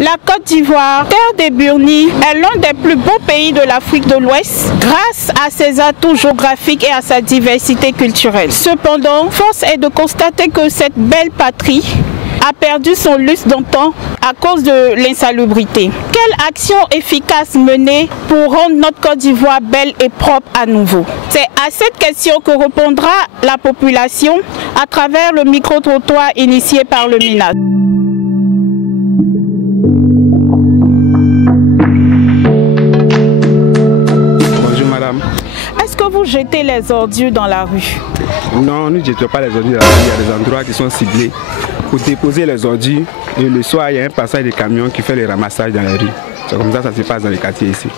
La Côte d'Ivoire, terre des Burnis, est l'un des plus beaux pays de l'Afrique de l'Ouest grâce à ses atouts géographiques et à sa diversité culturelle. Cependant, force est de constater que cette belle patrie a perdu son lustre d'antan à cause de l'insalubrité. Quelle action efficace mener pour rendre notre Côte d'Ivoire belle et propre à nouveau? C'est à cette question que répondra la population à travers le micro-trottoir initié par le MINAS. Bonjour madame. Est-ce que vous jetez les ordures dans la rue? Non, nous ne jetons pas les ordures dans la rue. Il y a des endroits qui sont ciblés pour déposer les ordures. Et le soir, il y a un passage de camion qui fait le ramassage dans la rue. C'est comme ça que ça se passe dans les quartiers ici.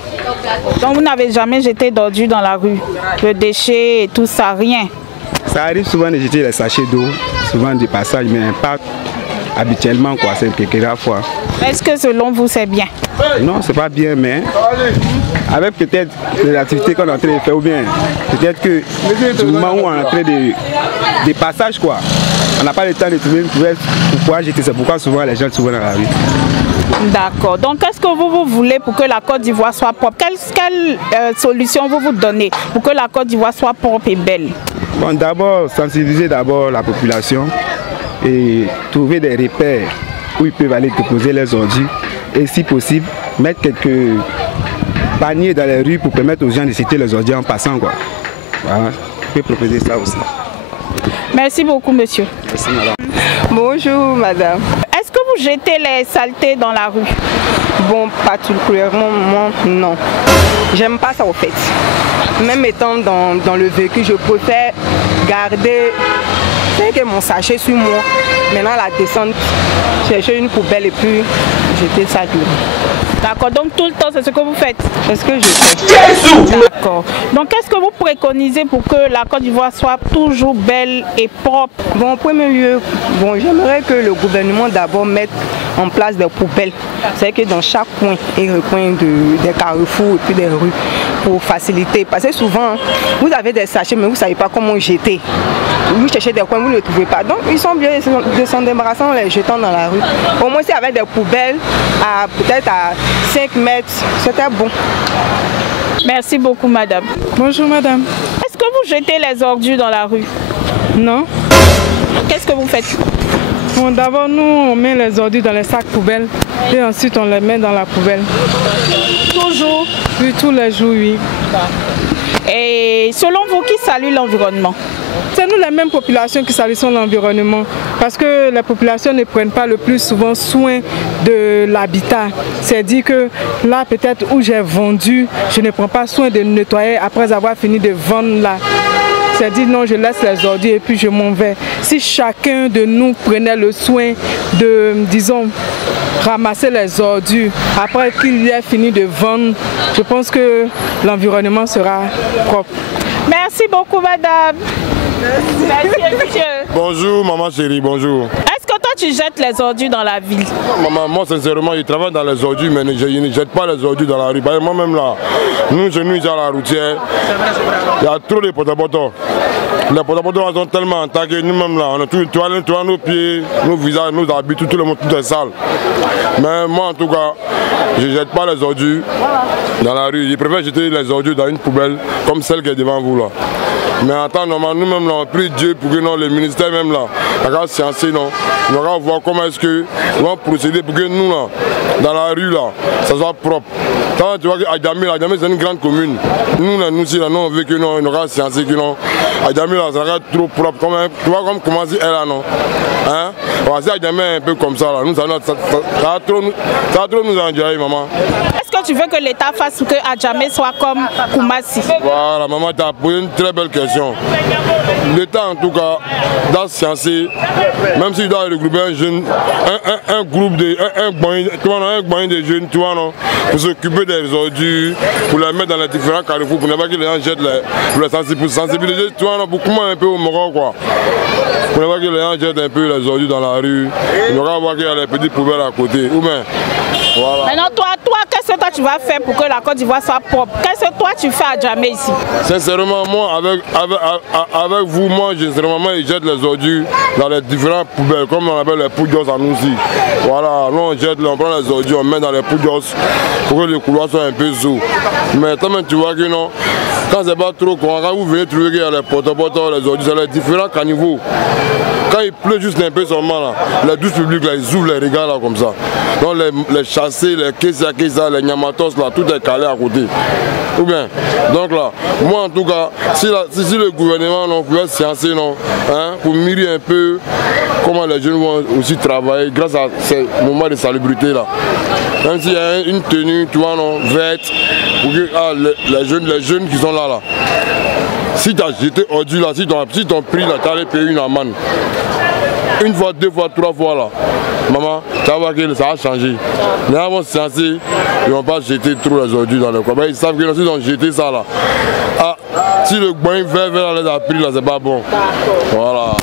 Donc vous n'avez jamais jeté d'ordures dans la rue? Le déchet et tout ça, rien? Ça arrive souvent de jeter les sachets d'eau, souvent des passages, mais pas habituellement, quoi. C'est quelques rares fois. Est-ce que selon vous c'est bien? Non, c'est pas bien, mais avec peut-être les activités qu'on est en train de faire, ou bien peut-être que du moment où on est en train de passages, quoi, on n'a pas le temps de trouver une poubelle pour pouvoir jeter. C'est pourquoi souvent les gens sont souvent dans la rue. D'accord. Donc qu'est-ce que vous voulez pour que la Côte d'Ivoire soit propre? Quelle solution vous donnez pour que la Côte d'Ivoire soit propre et belle? Bon, d'abord, sensibiliser d'abord la population et trouver des repères où ils peuvent aller déposer les ordures. Et si possible, mettre quelques paniers dans les rues pour permettre aux gens de jeter les ordures en passant, quoi. Voilà, je peux proposer ça aussi. Merci beaucoup, monsieur. Merci, madame. Bonjour, madame. Est-ce que vous jetez les saletés dans la rue? Bon, particulièrement, moi, non. J'aime pas ça, au fait. Même étant dans le véhicule, je préfère garder mon sachet sur moi. Maintenant, la descente, chercher une poubelle et puis jeter ça dedans. D'accord, donc tout le temps, c'est ce que vous faites? C'est ce que je fais. D'accord. Donc, qu'est-ce que vous préconisez pour que la Côte d'Ivoire soit toujours belle et propre? Bon, en premier lieu, bon, j'aimerais que le gouvernement d'abord mette en place des poubelles. C'est que dans chaque coin et recoin des carrefours et puis des rues pour faciliter. Parce que souvent, vous avez des sachets, mais vous ne savez pas comment jeter. Vous cherchez des coins, vous ne les trouvez pas. Donc, ils sont bien de s'en débarrasser en les jetant dans la rue. Au moins, si avec des poubelles, peut-être à 5 mètres, c'était bon. Merci beaucoup, madame. Bonjour, madame. Est-ce que vous jetez les ordures dans la rue? Non. Qu'est-ce que vous faites? Bon, d'abord, nous, on met les ordures dans les sacs poubelles et ensuite, on les met dans la poubelle. Toujours? Oui, tous les jours, oui. Et selon vous, qui salue l'environnement? C'est nous les mêmes populations qui salissons l'environnement parce que les populations ne prennent pas le plus souvent soin de l'habitat. C'est-à-dire que là, peut-être où j'ai vendu, je ne prends pas soin de nettoyer après avoir fini de vendre là. C'est-à-dire non, je laisse les ordures et puis je m'en vais. Si chacun de nous prenait le soin de, disons, ramasser les ordures après qu'il ait fini de vendre, je pense que l'environnement sera propre. Merci beaucoup, madame. Merci, monsieur. Bonjour, maman chérie, bonjour. Est-ce que toi, tu jettes les ordures dans la ville? Maman, moi, sincèrement, je travaille dans les ordures, mais je ne jette pas les ordures dans la rue. Moi-même, là, nous, chez nous, à la routière, il y a trop de potes-à-potes. Les potes-à-potes sont tellement attaqués, nous-mêmes, là, on a tout nos pieds, nos visages, nos habits, tout le monde, tout est sale. Mais moi, en tout cas, je ne jette pas les ordures dans la rue. Je préfère jeter les ordures dans une poubelle, comme celle qui est devant vous, là. Mais en temps normal, nous-mêmes, on prie Dieu pour que non, les ministères, même là, la science, non, on va voir comment est-ce qu'ils vont procéder pour que nous, là, dans la rue, là, ça soit propre. Quand tu vois qu'Adjamé, c'est une grande commune. Nous, là, nous aussi, là, nous, on veut que non, on aura science, que non. Adjamé, là, ça sera trop propre. Tu vois comme comment c'est elle, là, non? Hein? Si Adjamé est un peu comme ça, là, nous, ça va trop nous enjailler, maman. Est-ce que tu veux que l'État fasse que Adjamé soit comme Koumassi? Voilà, maman, tu as posé une très belle question. L'État, en tout cas, dans ce sens, même s'il doit regrouper un jeune, un groupe de, un moyen de jeunes, tu vois, non, pour s'occuper des ordures, pour les mettre dans les différents carrefours, pour ne pas que les gens jettent pour sensibiliser, tu vois, non, pour comment un peu au moral, quoi. Pour ne pas que les gens jettent un peu les ordures dans la rue, il y aura voir qu'il y a les petites poubelles à côté, ou bien Voilà. Maintenant, toi, qu'est-ce que toi tu vas faire pour que la Côte d'Ivoire soit propre? Qu'est-ce que toi tu fais à Djamé ici? Sincèrement, moi, avec vous, moi, sincèrement, je jette les ordures dans les différentes poubelles, comme on appelle les poudjos à nous aussi. Voilà, nous on jette, on prend les ordures, on met dans les poudjos pour que les couloirs soient un peu sous. Mais toi, tu vois que non, quand c'est pas trop, quand vous venez trouver qu'il y a les potopotos, les ordures, c'est les différents caniveaux. Quand il pleut juste un peu seulement, là, les douches publiques, là, ils ouvrent les regards là, comme ça. Donc les chassés, les kesa, les nyamatos, là, tout est calé à côté. Ou bien, donc là, moi en tout cas, si le gouvernement non, pouvait se lancer, non, hein, pour mirer un peu comment les jeunes vont aussi travailler grâce à ces moments de salubrité là. Même s'il y a une tenue, tu vois, non, verte, pour que les jeunes qui sont là. Si tu as jeté ordure là, si ton prix là, tu allais payer une amende. Une fois, deux fois, trois fois là, maman, tu vas voir que ça a changé. Mais avant se lancer, ils ne vont pas jeter trop les ordures dans le coin. Ils savent que s'ils ont jeté ça là, si le bain vert les a pris là, c'est pas bon. Voilà.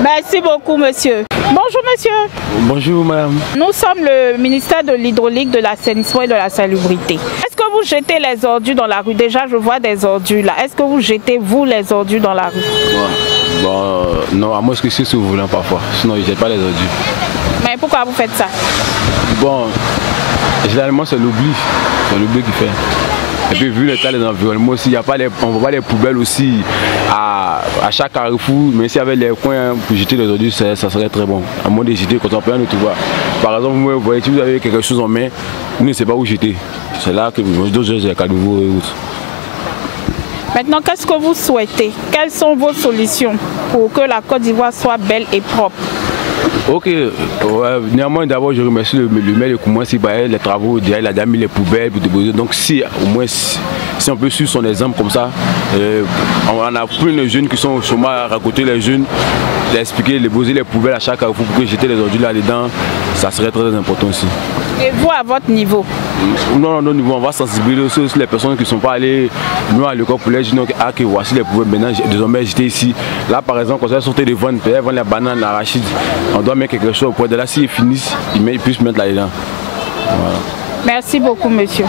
Merci beaucoup, monsieur. Bonjour, monsieur. Bonjour, madame. Nous sommes le ministère de l'hydraulique, de l'assainissement et de la salubrité. Est-ce que vous jetez les ordures dans la rue? Déjà, je vois des ordures là. Est-ce que vous jetez, vous, les ordures dans la rue? Ouais. Bon, non, à moins que c'est vous voulez parfois. Sinon, je ne jette pas les ordures. Mais pourquoi vous faites ça? Bon, généralement, c'est l'oubli. C'est l'oubli qui fait. Et puis vu l'état des environnements aussi, on ne voit pas les poubelles aussi à chaque carrefour, mais s'il y avait les coins pour jeter les ordures, ça serait très bon. À moins de jeter quand on peut en trouver. Par exemple, vous voyez, si vous avez quelque chose en main, vous ne savez pas où jeter. C'est là que d'autres choses, les caniveaux et autres. Maintenant, qu'est-ce que vous souhaitez? Quelles sont vos solutions pour que la Côte d'Ivoire soit belle et propre? Ok, néanmoins d'abord je remercie le maire de Koumoua si les travaux, il a déjà mis les poubelles pour déposer. Donc si au moins si on peut suivre son exemple comme ça, on a plein de jeunes qui sont au chômage à côté les jeunes, expliquer, déposer les poubelles à chaque carrefour pour que jeter les ordures là-dedans, ça serait très important aussi. Et vous à votre niveau? Non, à notre niveau, on va sensibiliser aussi les personnes qui ne sont pas allées nous à l'école pour les jeunes, que voici les poubelles maintenant désormais jeter ici. Là par exemple, quand on sortait de vendre, vendre les bananes, l'arachide, on doit mettre quelque chose pour de là s'ils finissent, ils puissent mettre là-dedans. Voilà. Merci beaucoup, monsieur.